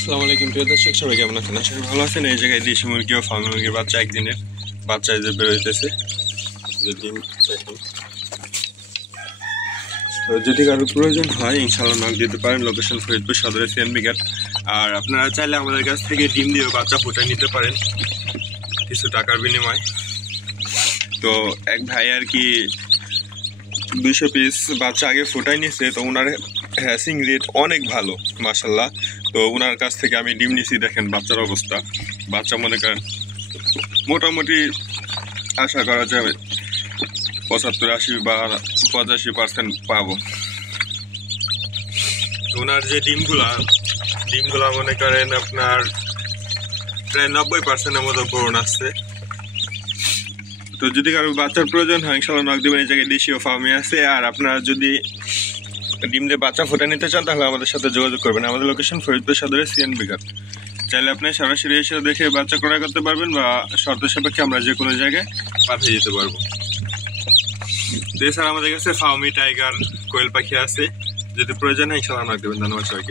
আসসালামু আলাইকুম প্রিয় দর্শক, সবাই কেমন আছেন? আশা করি ভালো আছেন। এই জায়গায় দেশি মুরগি ও ফার্মি মুরগির বাচ্চা একদিনের বাচ্চা যে বেরোইতেছে, ডিম দেখুন। তো যদি কারো প্রয়োজন হয় ইনশাআল্লাহ নক দিতে পারেন। লোকেশন ফরিদপুর সদরে সিএনবি ঘাট। আর আপনারা চাইলে আমাদের কাছ থেকে ডিম দিয়ে বাচ্চা ফুটাই নিতে পারেন কিছু টাকার বিনিময়। তো এক ভাই আর কি 200 পিস বাচ্চা আগে ফুটাই নিচ্ছে, তো ওনার হ্যাসিং রেট অনেক ভালো মাশাল্লাহ। তো ওনার কাছ থেকে আমি ডিম নিছি, দেখেন বাচ্চার অবস্থা। বাচ্চা মনে করেন মোটামুটি আশা করা যাবে 75-80 বা 85% পাবো। ওনার যে ডিমগুলা মনে করেন আপনার প্রায় 90%-এর মতো ব্রণ আসছে। তো যদি কারো বাচ্চার প্রয়োজন হয় ইনশাআল্লাহ নক দেবেন। এই জায়গায় দেশীয় ফার্মে আছে। আর আপনারা যদি ডিম দিয়ে বাচ্চা ফুটে নিতে চান তাহলে আমাদের সাথে যোগাযোগ করবেন। আমাদের লোকেশন ফরিদপুর সদরে সিএনবি ঘাট। চাইলে আপনি সরাসরি এসে দেখে বাচ্চা ক্রয় করতে পারবেন বা শর্ত সাপেক্ষে আমরা যে কোনো জায়গায় পাঠিয়ে দিতে পারবো। তো এছাড়া আমাদের কাছে ফার্মি, টাইগার, কোয়েল পাখি আছে। যদি প্রয়োজন হয় ইনশাআল্লাহ নক দেবেন। ধন্যবাদ সবাইকে।